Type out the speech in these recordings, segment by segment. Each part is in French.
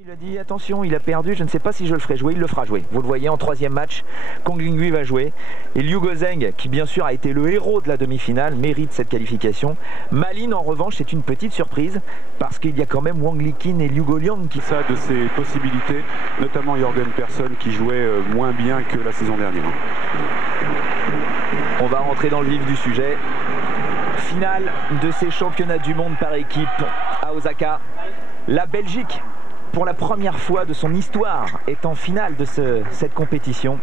Il a dit attention, il a perdu, je ne sais pas si je le ferai jouer, il le fera jouer. Vous le voyez, en troisième match, Kong Linghui va jouer. Et Liu Guozheng, qui bien sûr a été le héros de la demi-finale, mérite cette qualification. Malin, en revanche, c'est une petite surprise, parce qu'il y a quand même Wang Liqin et Liu Guoliang qui... Ça de ses possibilités, notamment Jorgen Persson qui jouait moins bien que la saison dernière. On va rentrer dans le vif du sujet. Finale de ces championnats du monde par équipe à Osaka. La Belgique, pour la première fois de son histoire, est en finale de cette compétition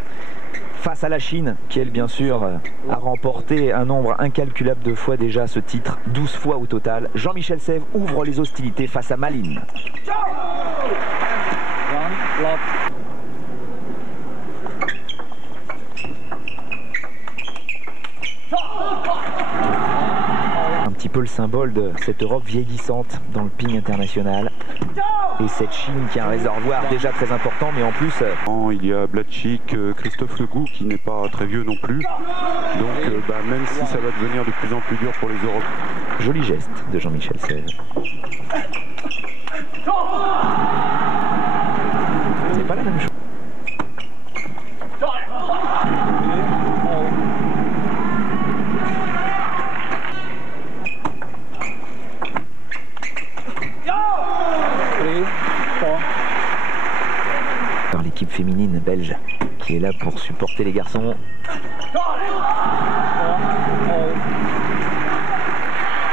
face à la Chine, qui elle bien sûr a remporté un nombre incalculable de fois déjà ce titre, 12 fois au total. Jean-Michel Sèvres ouvre les hostilités face à Malin. Un petit peu le symbole de cette Europe vieillissante dans le ping international. Et cette Chine qui a un réservoir déjà très important, mais en plus... Il y a Blatchik, Christophe Legout qui n'est pas très vieux non plus. Donc même si ça va devenir de plus en plus dur pour les Européens. Joli geste de Jean-Michel Sèvres. C'est pas la même chose. Par l'équipe féminine belge qui est là pour supporter les garçons.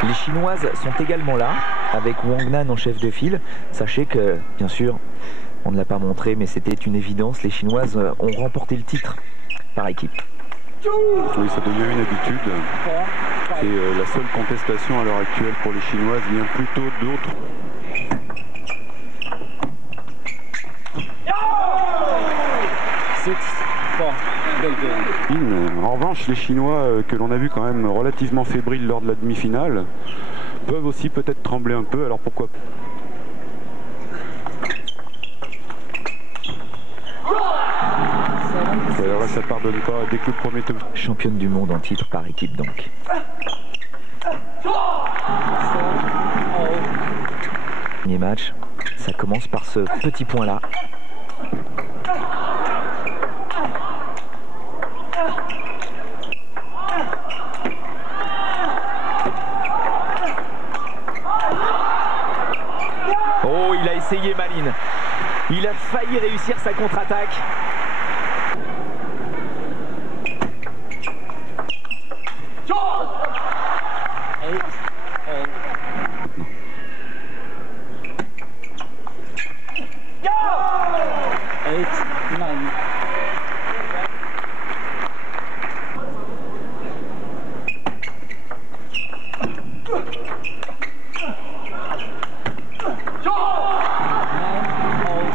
Les Chinoises sont également là avec Wang Nan en chef de file. Sachez que, bien sûr, on ne l'a pas montré, mais c'était une évidence, les Chinoises ont remporté le titre par équipe. Oui, ça devient une habitude. Et la seule contestation à l'heure actuelle pour les Chinoises vient plutôt d'autres. En revanche, les Chinois, que l'on a vu quand même relativement fébriles lors de la demi-finale, peuvent aussi peut-être trembler un peu, alors pourquoi pas. Alors là, ça pardonne pas dès que le premier tour. Championne du monde en titre par équipe donc. Premier match, ça commence par ce petit point là. Oh, il a essayé Malin. Il a failli réussir sa contre-attaque.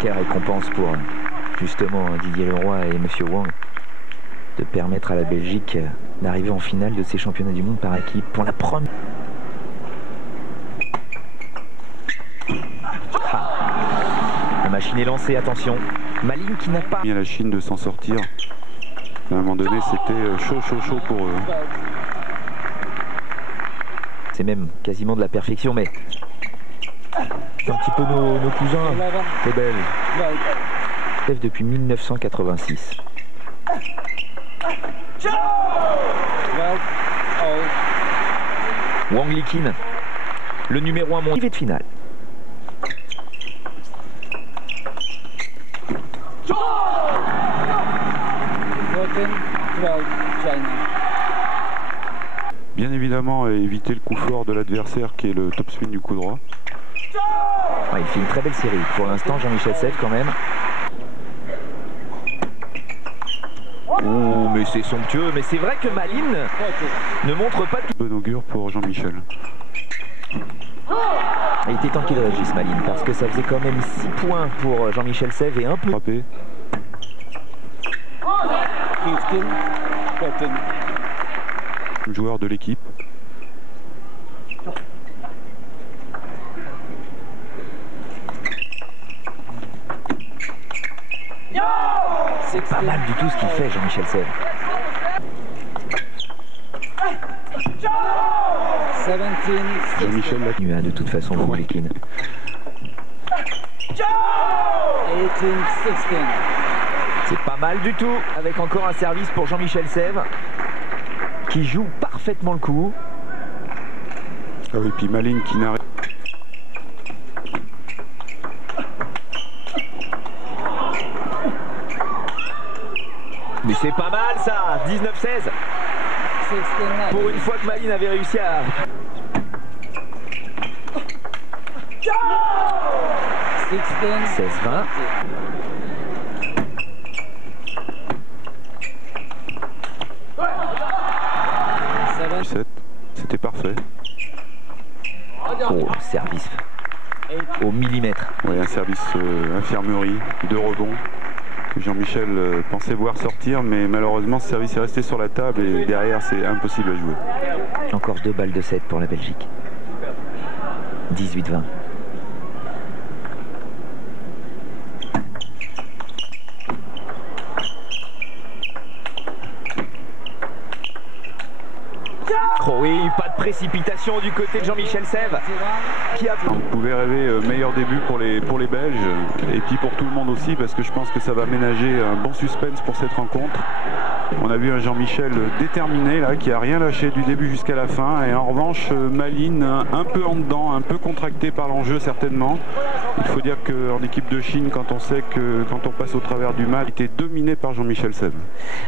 Quelle récompense pour justement Didier Leroy et Monsieur Wang de permettre à la Belgique d'arriver en finale de ces championnats du monde par équipe pour la première. La machine est lancée, attention. Malin qui n'a pas... À la Chine de s'en sortir. À un moment donné, c'était chaud pour eux. C'est même quasiment de la perfection, mais... C'est un petit peu nos cousins, les Belges. Lève depuis 1986. Wang Liqin, le numéro 1 mondial. Arrivée de finale. Bien évidemment, éviter le coup fort de l'adversaire qui est le top spin du coup droit. Ouais, il fait une très belle série. Pour l'instant, Jean-Michel Sèvres quand même. Oh, mais c'est somptueux. Mais c'est vrai que Malin ne montre pas de... Bon augure pour Jean-Michel. Il était temps qu'il réagisse, Malin, parce que ça faisait quand même 6 points pour Jean-Michel Sèvres et un peu... Frappé. Joueur de l'équipe. C'est pas mal du tout ce qu'il fait, Jean-Michel Sèvres. 17. Jean-Michel de toute façon, Wang Liqin. C'est pas mal du tout, avec encore un service pour Jean-Michel Sève, qui joue parfaitement le coup. Ah oui, puis Malines qui n'arrête. Mais c'est pas mal ça, 19-16. Pour une fois que Malines avait réussi à... 16-20. C'était parfait. Oh, service au millimètre. Oui, un service infirmerie, 2 rebonds. Jean-Michel pensait voir sortir, mais malheureusement ce service est resté sur la table et derrière c'est impossible à jouer. Encore 2 balles de 7 pour la Belgique. 18-20. Oh oui, pas de précipitation du côté de Jean-Michel Sève qui a... On pouvait rêver meilleur début pour les Belges et puis pour tout le monde aussi, parce que je pense que ça va ménager un bon suspense pour cette rencontre. On a vu un Jean-Michel déterminé là, qui a rien lâché du début jusqu'à la fin, et en revanche Malines un peu en dedans, un peu contracté par l'enjeu certainement. Il faut dire qu'en équipe de Chine, quand on sait que quand on passe au travers du match, il était dominé par Jean-Michel Sève.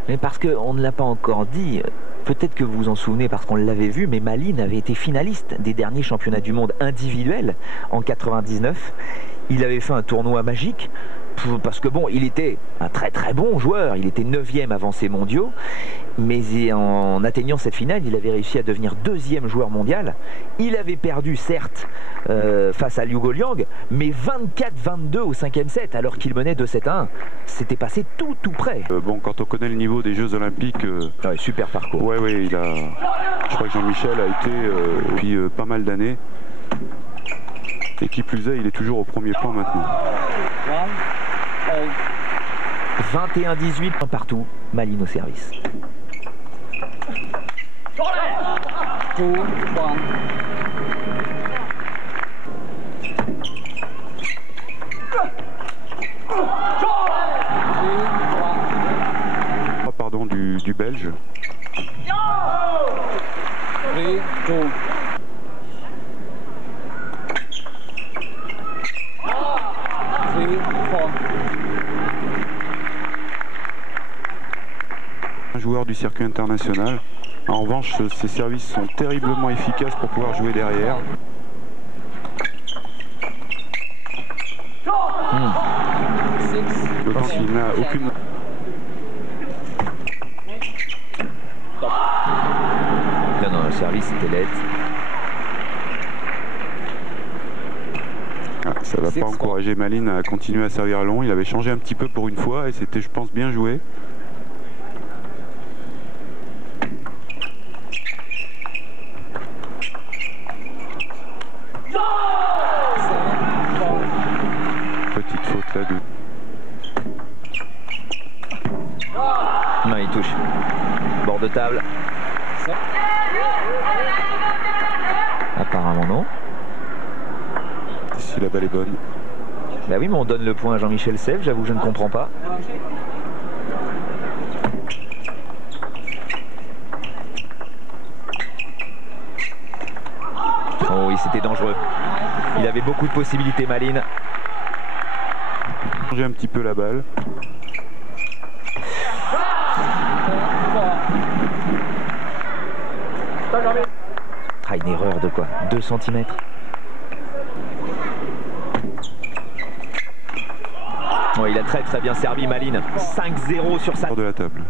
Mais parce qu'on ne l'a pas encore dit, peut-être que vous vous en souvenez parce qu'on l'avait vu, mais Malines avait été finaliste des derniers championnats du monde individuels en 99. Il avait fait un tournoi magique. Parce que bon, il était un très très bon joueur, il était 9e avant ces mondiaux, mais en atteignant cette finale, il avait réussi à devenir 2e joueur mondial. Il avait perdu certes face à Liu Liang, mais 24-22 au 5e set, alors qu'il menait 2-7-1. C'était passé tout près. Bon, quand on connaît le niveau des Jeux Olympiques... Ouais, super parcours. Ouais, je crois que Jean-Michel a été depuis pas mal d'années. Et qui plus est, il est toujours au premier plan maintenant. 21-18 partout, Malines au service. Pardon, du Belge. Un joueur du circuit international. En revanche, ses services sont terriblement efficaces pour pouvoir jouer derrière. D'autant qu'il n'a aucune... Non, le service était laid. Ça ne va pas encourager Malines à continuer à servir long. Il avait changé un petit peu pour une fois et c'était, je pense, bien joué. Petite faute là de... Non, il touche. Bord de table. Apparemment non. Si la balle est bonne. Bah oui, mais on donne le point à Jean-Michel Sève, j'avoue que je ne comprends pas. Oh oui, c'était dangereux. Il avait beaucoup de possibilités, Malines. J'ai un petit peu la balle. Ah, une erreur de quoi? 2 cm. Oh, il a très bien servi, Malines. 5-0 sur sa... de la table.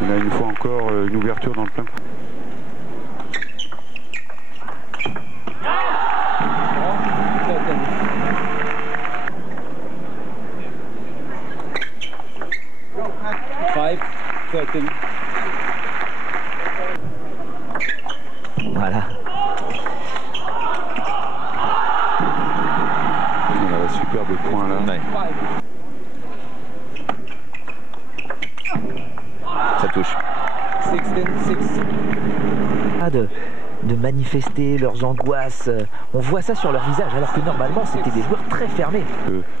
Il a une fois encore une ouverture dans le plein. Voilà. Il a un superbe point là. Ouais. Ça touche. De manifester leurs angoisses. On voit ça sur leur visage, alors que normalement c'était des joueurs très fermés.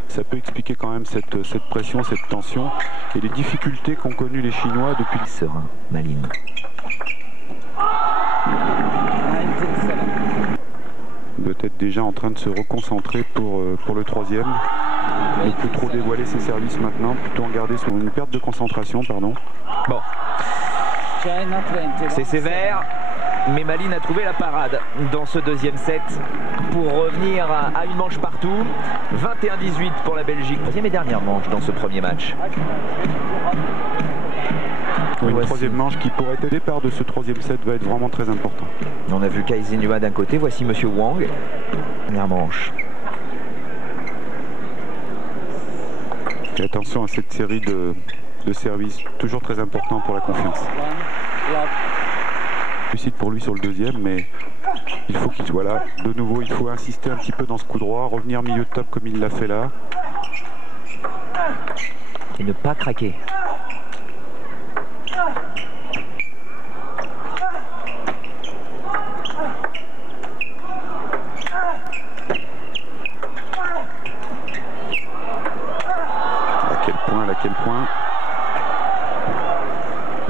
Ça peut expliquer quand même cette pression, cette tension et les difficultés qu'ont connues les Chinois depuis... Serein, Maline. Peut-être déjà en train de se reconcentrer pour le troisième. Ne plus trop dévoiler ses services maintenant, plutôt en garder sur une perte de concentration, pardon. Bon. C'est sévère. Mais Maline a trouvé la parade dans ce deuxième set pour revenir à une manche partout. 21-18 pour la Belgique. Troisième et dernière manche dans ce premier match. Oui, une troisième manche qui pourrait être le départ de ce troisième set va être vraiment très important. On a vu Cai Zenhua d'un côté, voici Monsieur Wang. Dernière manche. Et attention à cette série de services, toujours très important pour la confiance. Réussite pour lui sur le deuxième, mais il faut qu'il soit là. De nouveau, il faut insister un petit peu dans ce coup droit, revenir milieu de top comme il l'a fait là. Et ne pas craquer. À quel point.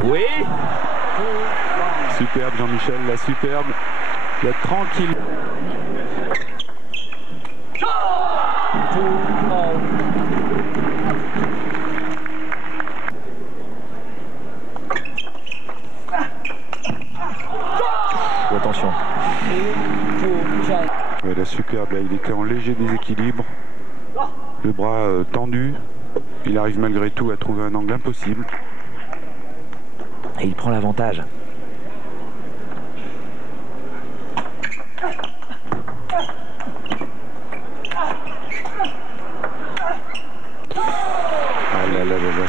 Oui. Superbe Jean-Michel, la superbe, la tranquille. Attention. Ouais, la superbe, là, il était en léger déséquilibre, le bras tendu. Il arrive malgré tout à trouver un angle impossible. Et il prend l'avantage.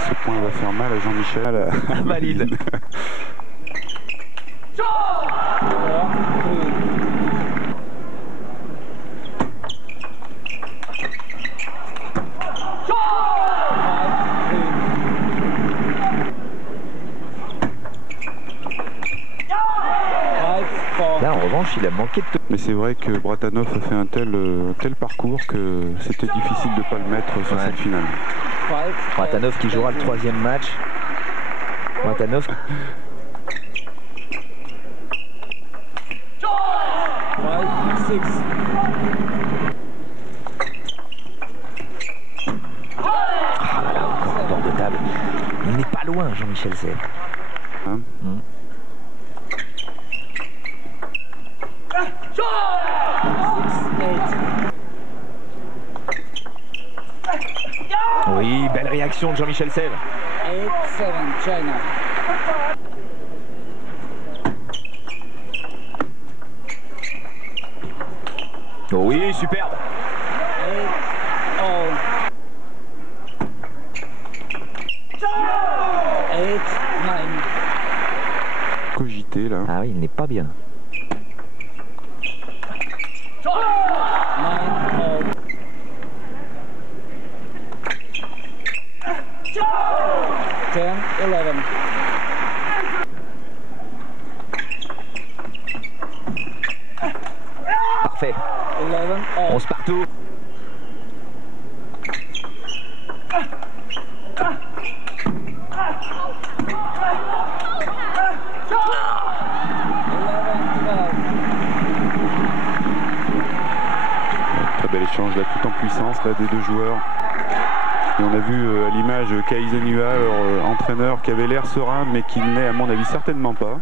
Ce point va faire mal à Jean-Michel. À Maline. Là, en revanche, il a manqué de... Mais c'est vrai que Bratanov a fait un tel parcours que c'était difficile de ne pas le mettre sur cette finale. Bratanov qui jouera le troisième match. Bratanov. Ah là là, encore un bord de table. Il n'est pas loin, Jean-Michel Serre. Hein Oui, belle réaction de Jean-Michel Sèvres. 8-7 China. Oui, superbe. 8-9. Cogité là. Ah oui, il n'est pas bien. 9-0. 10-11. Parfait. 11-all. 11 partout. Très bel échange là, tout en puissance là, des deux joueurs. Et on a vu à l'image Cai Zenhua, leur entraîneur, qui avait l'air serein, mais qui n'est à mon avis certainement pas.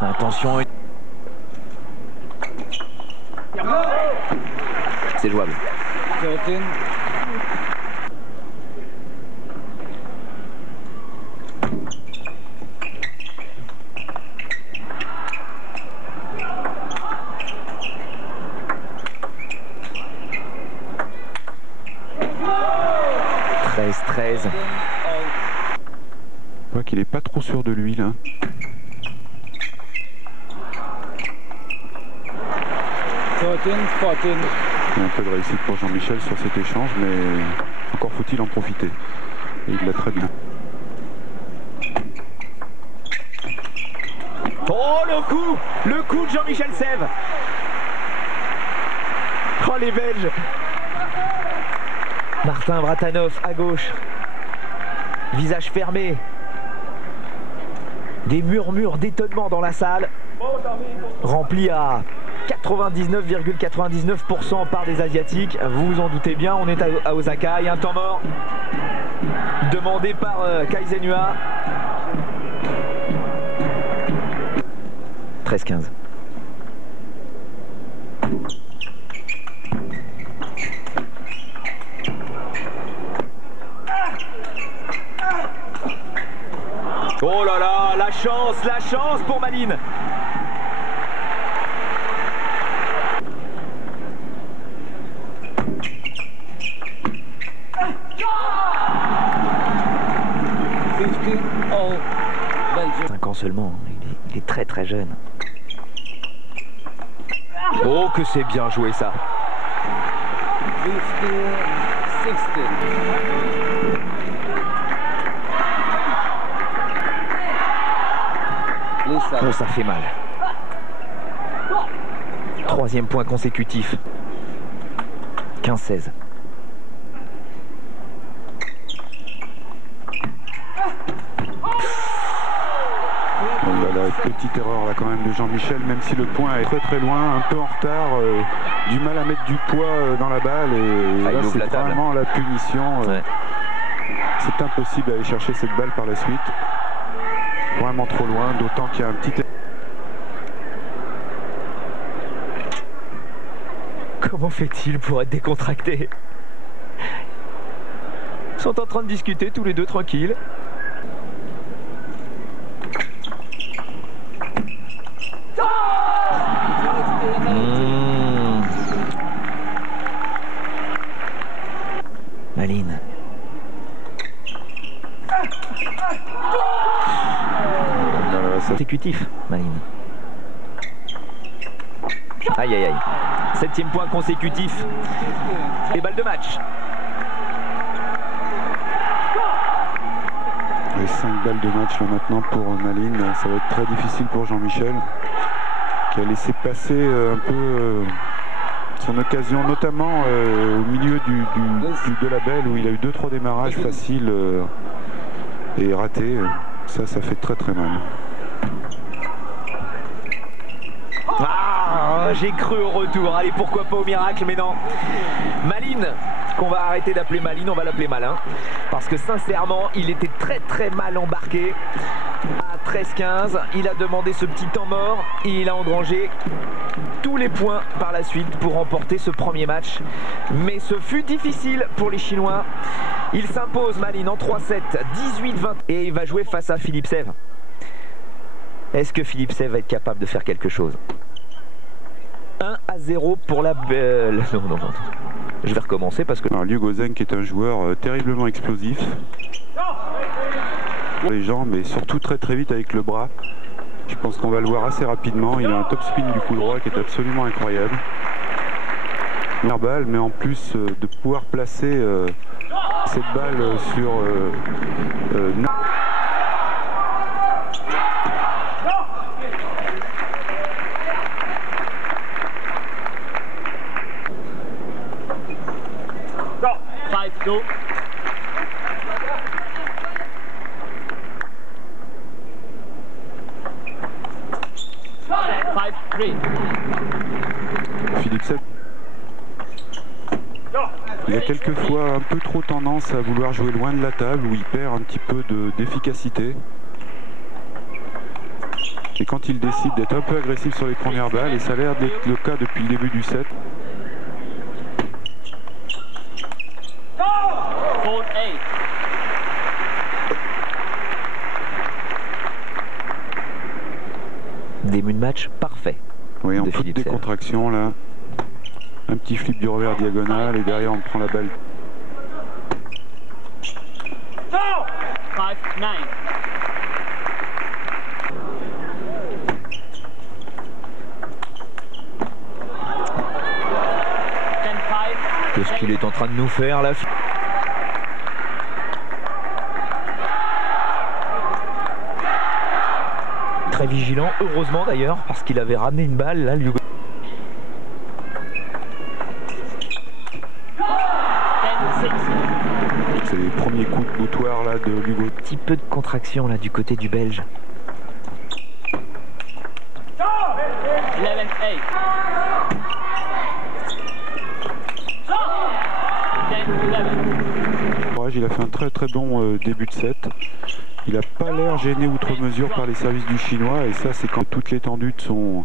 Attention. C'est jouable. 13. 13. Je vois qu'il n'est pas trop sûr de lui là. 13-14. Il y a un peu de réussite pour Jean-Michel sur cet échange, mais encore faut-il en profiter. Et il l'a très bien. Oh, le coup de Jean-Michel Sève. Oh, les Belges. Martin Vratanov à gauche. Visage fermé. Des murmures d'étonnement dans la salle. Rempli à 99,99% par des Asiatiques. Vous vous en doutez bien, on est à Osaka. Il y a un temps mort demandé par Kai Zenhua. 13-15. Oh là là, la chance pour Malines. Belgium. 5 ans seulement, il est très très jeune. Oh, que c'est bien joué ça. 15-16. Oh, ça fait mal. 3e point consécutif. 15-16. La petite erreur là quand même de Jean-Michel, même si le point est très très loin, un peu en retard, du mal à mettre du poids dans la balle, et là c'est vraiment la punition. Ouais. C'est impossible d'aller chercher cette balle par la suite. Vraiment trop loin, d'autant qu'il y a un petit... Comment fait-il pour être décontracté? Ils sont en train de discuter tous les deux tranquilles. Malines. Consécutif, Malines. Aïe aïe aïe. 7e point consécutif. Et balle de match. Les 5 balles de match là maintenant pour Malines. Ça va être très difficile pour Jean-Michel, qui a laissé passer un peu son occasion, notamment au milieu de la belle, où il a eu 2-3 démarrages faciles et ratés. Ça fait très très mal. Ah, j'ai cru au retour. Allez, pourquoi pas au miracle, mais non. Malines, qu'on va arrêter d'appeler Malines, on va l'appeler Malin. Parce que sincèrement, il était très très mal embarqué. À 13-15, il a demandé ce petit temps mort et il a engrangé tous les points par la suite pour remporter ce premier match. Mais ce fut difficile pour les Chinois. Il s'impose, Malines, en 3-7, 18-20. Et il va jouer face à Philippe Sève. Est-ce que Philippe Sève va être capable de faire quelque chose? 1-0 pour la belle... Non. Je vais recommencer parce que... Alors, Liu Gaozeng qui est un joueur terriblement explosif. Les jambes, mais surtout très très vite avec le bras. Je pense qu'on va le voir assez rapidement. Il a un top spin du coup droit qui est absolument incroyable. Première balle, mais en plus de pouvoir placer cette balle sur... Philippe Sève, il a quelquefois un peu trop tendance à vouloir jouer loin de la table, où il perd un petit peu d'efficacité. Et quand il décide d'être un peu agressif sur les premières balles, et ça a l'air d'être le cas depuis le début du set. Début de match parfait. Oui, en de toute Philippe décontraction là. Un petit flip du revers diagonal et derrière on prend la balle. Qu'est-ce qu'il est en train de nous faire là? Très vigilant, heureusement d'ailleurs, parce qu'il avait ramené une balle là, Hugo. C'est les premiers coups de boutoir là de Hugo. Un petit peu de contraction là du côté du Belge. 11-8. Il a fait un très bon début de set. Il n'a pas l'air gêné outre mesure par les services du Chinois, et ça c'est quand toute l'étendue de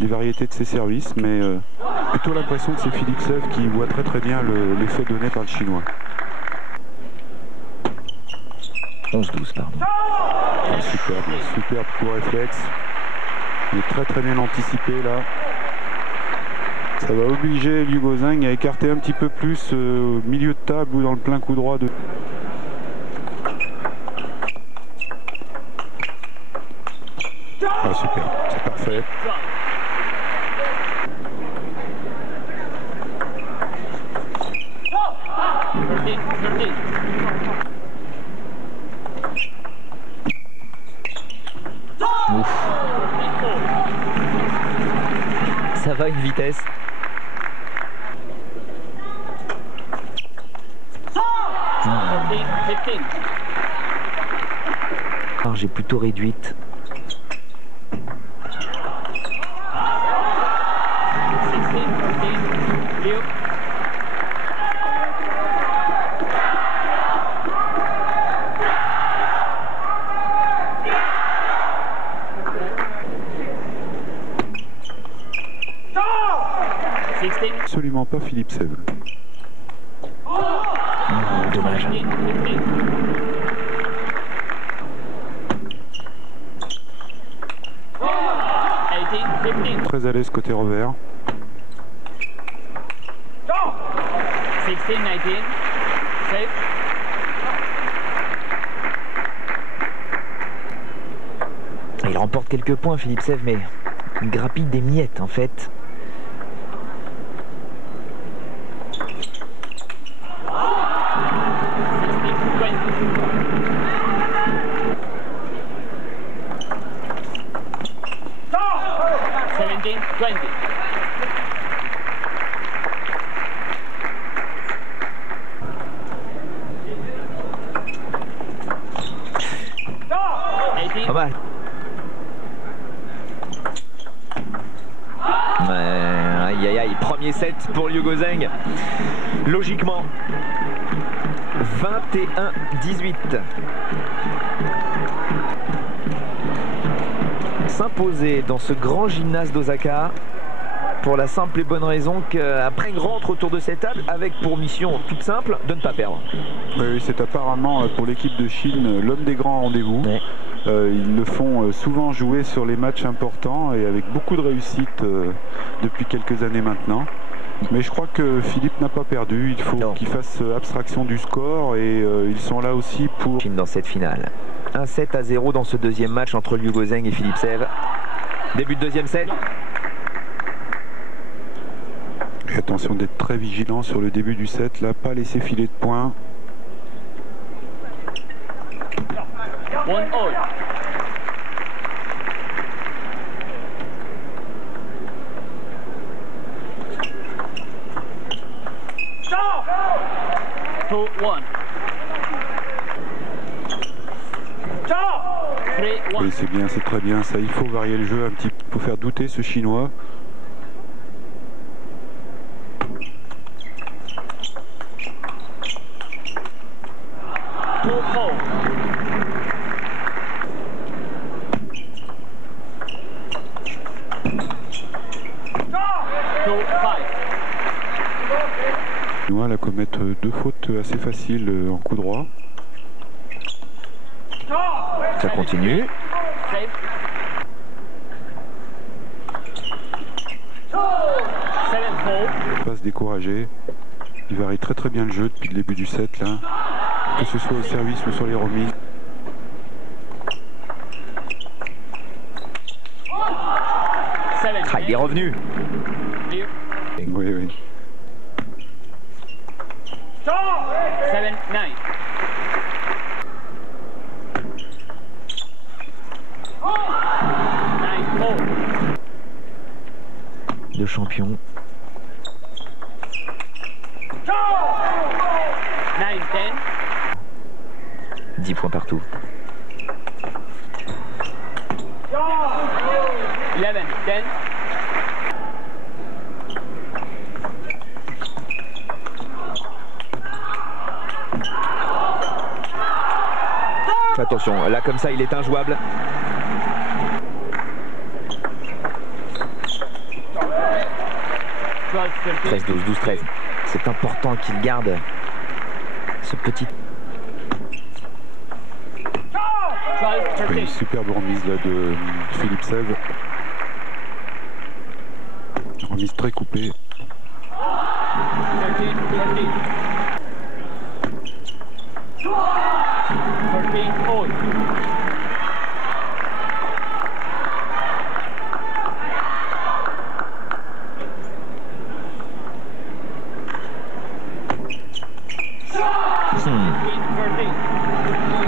des variétés de ses services, mais plutôt l'impression que c'est Philippe Sèvres qui voit très bien l'effet donné par le Chinois. 11-12 pardon. Superbe coup réflexe. Il est très bien anticipé là. Ça va obliger Hugo Zheng à écarter un petit peu plus au milieu de table ou dans le plein coup droit de... Ah super, c'est parfait. Ouf. Ça va une vitesse. J'ai plutôt réduite. Absolument pas Philippe Sèvres. Dommage. Très à l'aise côté revers. 16-19. Safe. Il remporte quelques points Philippe Sèvres, mais il grappille des miettes en fait. Pas mal. Aïe, premier set pour Hugo Zheng. Logiquement, 21-18. S'imposer dans ce grand gymnase d'Osaka pour la simple et bonne raison qu'après il rentre autour de cette table avec pour mission toute simple de ne pas perdre. Oui, c'est apparemment pour l'équipe de Chine l'homme des grands rendez-vous. Ouais. Ils le font souvent jouer sur les matchs importants et avec beaucoup de réussite depuis quelques années maintenant. Mais je crois que Philippe n'a pas perdu, il faut qu'il fasse abstraction du score et ils sont là aussi pour... Chine dans cette finale. 1-7-0 dans ce deuxième match entre Hugo Zheng et Philippe Sèvres. Début de deuxième set. Et attention d'être très vigilant sur le début du set, là, pas laisser filer de points. Oui, c'est bien, c'est très bien, ça, il faut varier le jeu un petit peu, pour faire douter ce Chinois. Chinois là commettre deux fautes assez faciles en coup droit. Ça continue. Pas se décourager. Il varie très bien le jeu depuis le début du set là. Que ce soit au service ou sur les remises. Ah, il est revenu. Oui. 7-9. Deux champions. 9-10. 10 points partout. 11-10. Attention, là comme ça il est injouable. 13-12, 12-13. C'est important qu'il garde ce petit... Une superbe remise là de Philippe Sèvres. Remise très coupée. 13-14.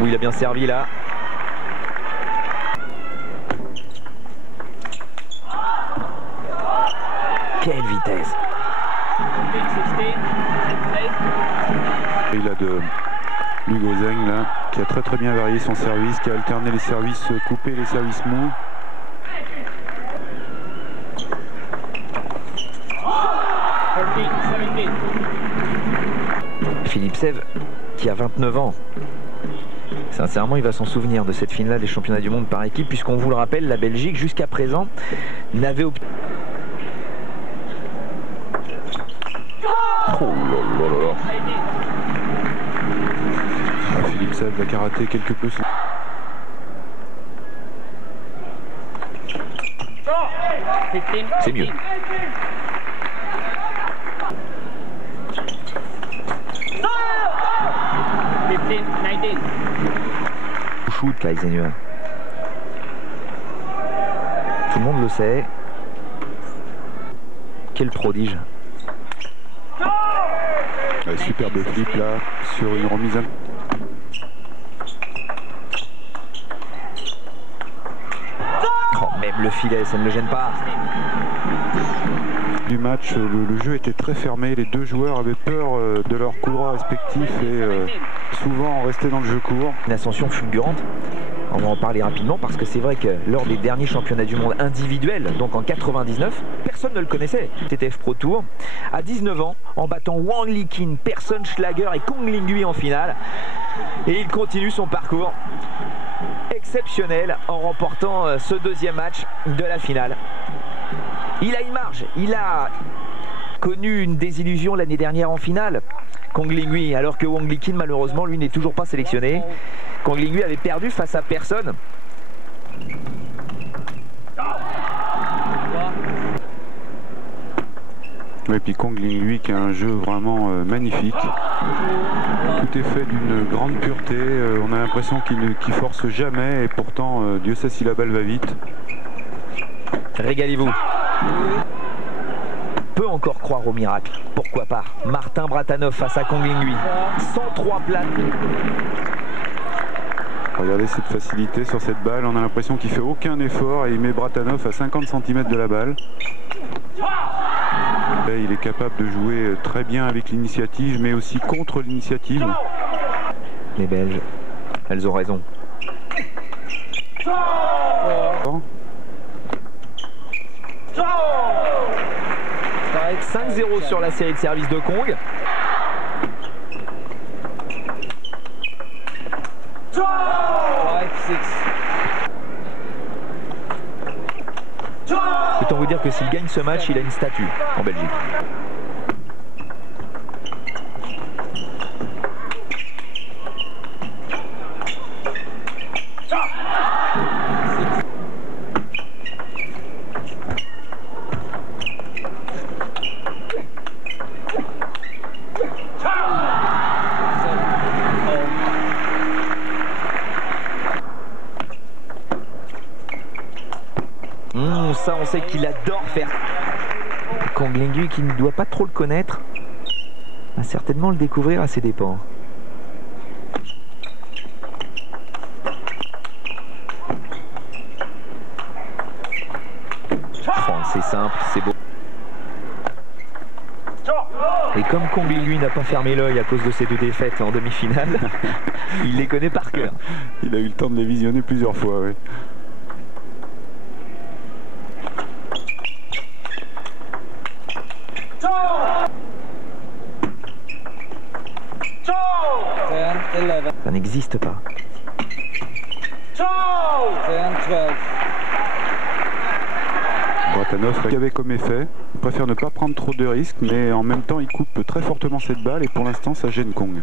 Oui, il a bien servi là. Quelle vitesse! Il a de Hugo Zeng là, qui a très bien varié son service, qui a alterné les services coupés et les services mous. Philippe Sèvres qui a 29 ans. Sincèrement, il va s'en souvenir de cette finale des championnats du monde par équipe, puisqu'on vous le rappelle, la Belgique, jusqu'à présent, n'avait obtenu... Oh là là là. Philippe Sèvres va karaté quelque peu. C'est mieux. Shoot Kai Zenua. Tout le monde le sait. Quel prodige. Superbe flip là sur une remise. Oh, même le filet, ça ne le gêne pas. Du match, le jeu était très fermé, les deux joueurs avaient peur de leurs coups droits respectifs et souvent restaient dans le jeu court. Une ascension fulgurante, on va en parler rapidement parce que c'est vrai que lors des derniers championnats du monde individuels, donc en 99, personne ne le connaissait. TTF Pro Tour, à 19 ans, en battant Wang Liqin, Persson Schlager et Kong Linghui en finale. Et il continue son parcours exceptionnel en remportant ce deuxième match de la finale. Il a une marge, il a connu une désillusion l'année dernière en finale, Kong Linghui, alors que Wang Liqin malheureusement lui n'est toujours pas sélectionné. Kong Linghui avait perdu face à Persson. Et puis Kong Linghui qui a un jeu vraiment magnifique. Tout est fait d'une grande pureté, on a l'impression qu'il force jamais et pourtant Dieu sait si la balle va vite. Régalez-vous. Peut encore croire au miracle, pourquoi pas. Martin Bratanov face à Kong Linghui. 103 plates. Regardez cette facilité sur cette balle, on a l'impression qu'il fait aucun effort et il met Bratanov à 50 cm de la balle. Et il est capable de jouer très bien avec l'initiative mais aussi contre l'initiative. Les Belges, elles ont raison. 5-0 sur la série de services de Kong. Autant vous dire que s'il gagne ce match, il a une statue en Belgique. Ça, on sait qu'il adore faire. Kong Linghui qui ne doit pas trop le connaître. va certainement le découvrir à ses dépens. Oh, c'est simple, c'est beau. Et comme Kong, lui, n'a pas fermé l'œil à cause de ses 2 défaites en demi-finale, il les connaît par cœur. Il a eu le temps de les visionner plusieurs fois, oui. Ça n'existe pas. 12. Bratanov avait comme effet, il préfère ne pas prendre trop de risques, mais en même temps il coupe très fortement cette balle et pour l'instant ça gêne Kong.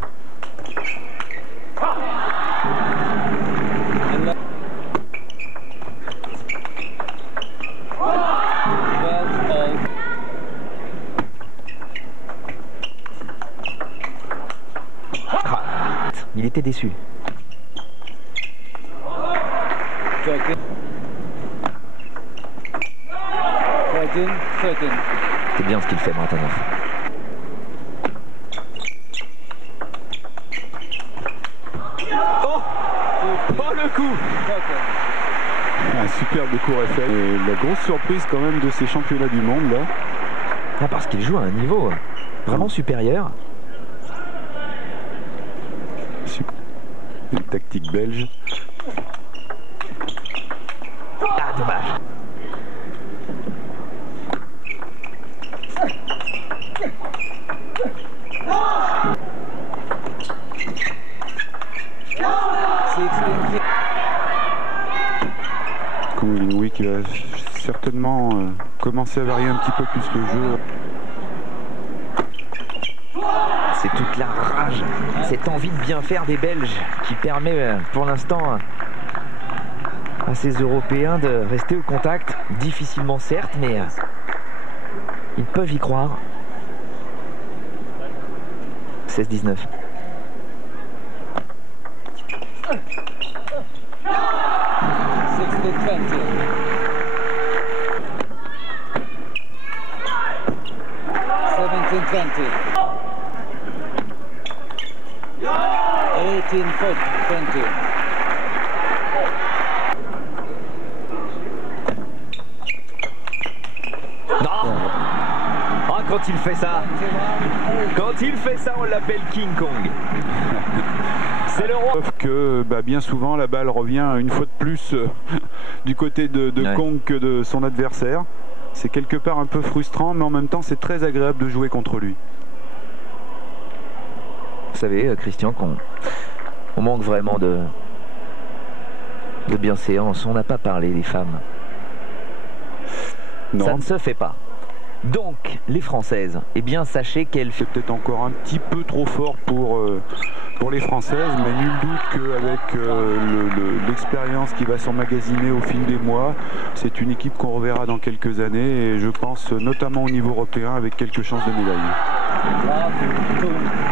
Il était déçu. C'est bien ce qu'il fait, Bratanov. Oh, le coup! Un superbe coup réflexe. Et la grosse surprise quand même de ces championnats du monde là. Ah, parce qu'il joue à un niveau vraiment supérieur. Une tactique belge. Ah, dommage. Kong Linghui qui va certainement commencer à varier un petit peu plus le jeu. C'est toute la rage, cette envie de bien faire des Belges qui permet pour l'instant à ces Européens de rester au contact. Difficilement certes, mais ils peuvent y croire. 16-19. Non. Ah, quand il fait ça, on l'appelle King Kong. C'est le roi. Sauf que bien souvent la balle revient une fois de plus du côté de Kong que de son adversaire. C'est quelque part un peu frustrant, mais en même temps c'est très agréable de jouer contre lui. Vous savez, Christian, qu'on manque vraiment de bienséance. On n'a pas parlé des femmes. Non. Ça ne se fait pas. Donc, les Françaises, eh bien, sachez qu'elles... C'est peut-être encore un petit peu trop fort pour les Françaises, mais nul doute qu'avec l'expérience qui va s'emmagasiner au fil des mois, c'est une équipe qu'on reverra dans quelques années et je pense notamment au niveau européen avec quelques chances de médaille.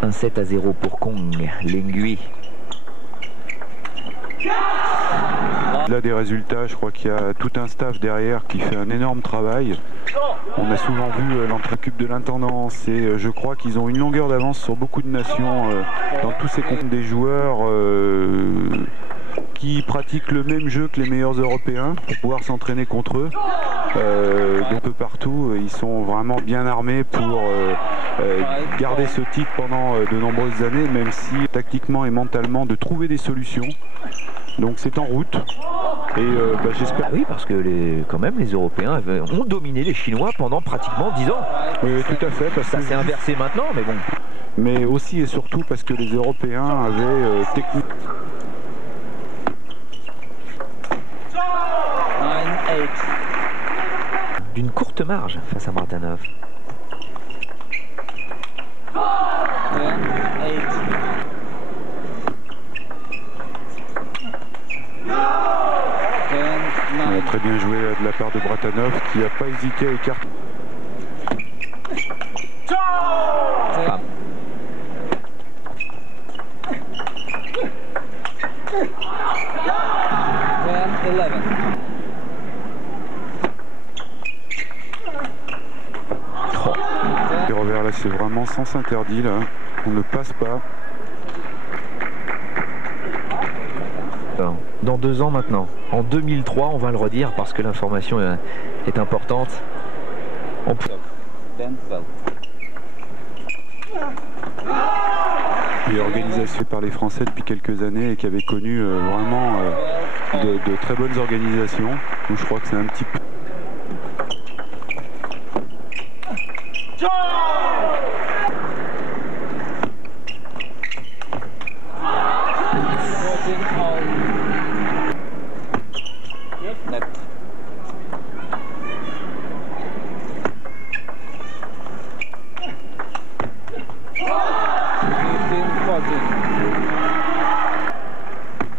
Un 7-0 pour Kong Linghui. Là des résultats, je crois qu'il y a tout un staff derrière qui fait un énorme travail. On a souvent vu l'entraîne de l'intendance et je crois qu'ils ont une longueur d'avance sur beaucoup de nations dans tous ces comptes des joueurs qui pratiquent le même jeu que les meilleurs Européens pour pouvoir s'entraîner contre eux. Un peu partout, ils sont vraiment bien armés pour garder ce titre pendant de nombreuses années, même si tactiquement et mentalement de trouver des solutions. Donc c'est en route et j'espère... Ah oui, parce que quand même les Européens ont dominé les Chinois pendant pratiquement 10 ans. Oui, tout à fait. Parce ça s'est inversé maintenant, mais bon. Mais aussi et surtout parce que les Européens avaient technique... D'une courte marge face à Bratanov. Très bien joué de la part de Bratanov qui n'a pas hésité à écarter. Les revers là c'est vraiment vraiment sens interdit là. On ne passe pas. Dans 2 ans maintenant, en 2003, on va le redire parce que l'information est importante. Et organisation par les Français depuis quelques années et qui avait connu vraiment de très bonnes organisations. Donc je crois que c'est un petit peu...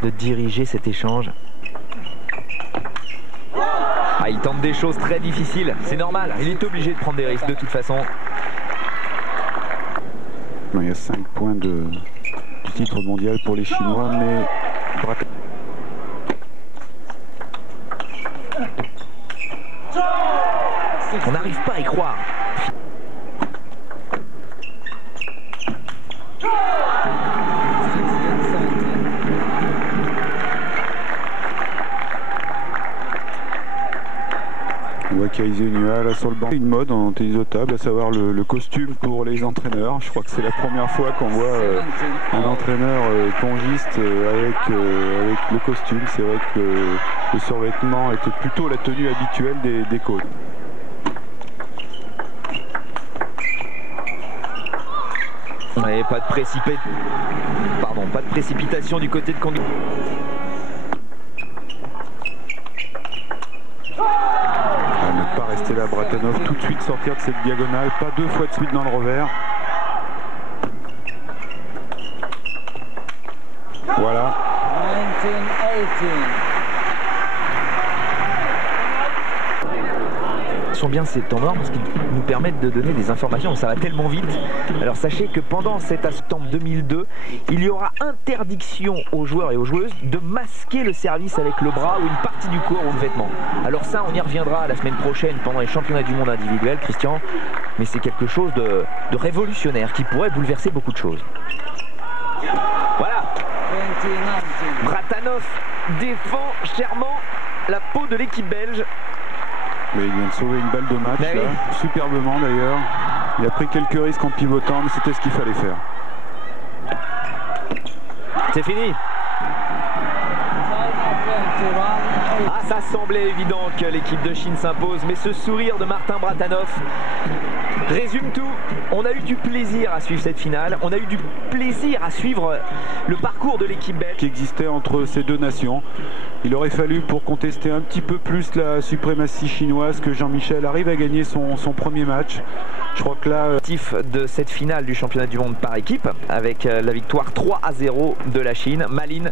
de diriger cet échange. Ah, il tente des choses très difficiles, c'est normal, il est obligé de prendre des risques de toute façon. Non, il y a 5 points du titre mondial pour les Chinois, mais on n'arrive pas à y croire. on voit Kaizé Nua là sur le banc. Une mode en tennis de table, à savoir le costume pour les entraîneurs. Je crois que c'est la première fois qu'on voit un entraîneur tongiste avec le costume. C'est vrai que le survêtement était plutôt la tenue habituelle des coachs. Et pas de précipitation du côté de Conduit. Ne pas rester là, Bratanov, tout de suite sortir de cette diagonale, pas 2 fois de suite dans le revers. Voilà. 19-18. Sont bien ces temps morts parce qu'ils nous permettent de donner des informations, ça va tellement vite. Alors sachez que pendant cet septembre 2002, il y aura interdiction aux joueurs et aux joueuses de masquer le service avec le bras ou une partie du corps ou le vêtement. Alors ça, on y reviendra la semaine prochaine pendant les championnats du monde individuels, Christian, mais c'est quelque chose de révolutionnaire qui pourrait bouleverser beaucoup de choses. Voilà, Bratanov défend chèrement la peau de l'équipe belge. Mais il vient de sauver une balle de match, là, superbement d'ailleurs. Il a pris quelques risques en pivotant, mais c'était ce qu'il fallait faire. C'est fini. Ah, ça semblait évident que l'équipe de Chine s'impose, mais ce sourire de Martin Bratanov résume tout. On a eu du plaisir à suivre cette finale, on a eu du plaisir à suivre le parcours de l'équipe belge. Qui existait entre ces deux nations. Il aurait fallu, pour contester un petit peu plus la suprématie chinoise, que Jean-Michel arrive à gagner son premier match. Je crois que là... de cette finale du championnat du monde par équipe, avec la victoire 3-0 de la Chine. Malin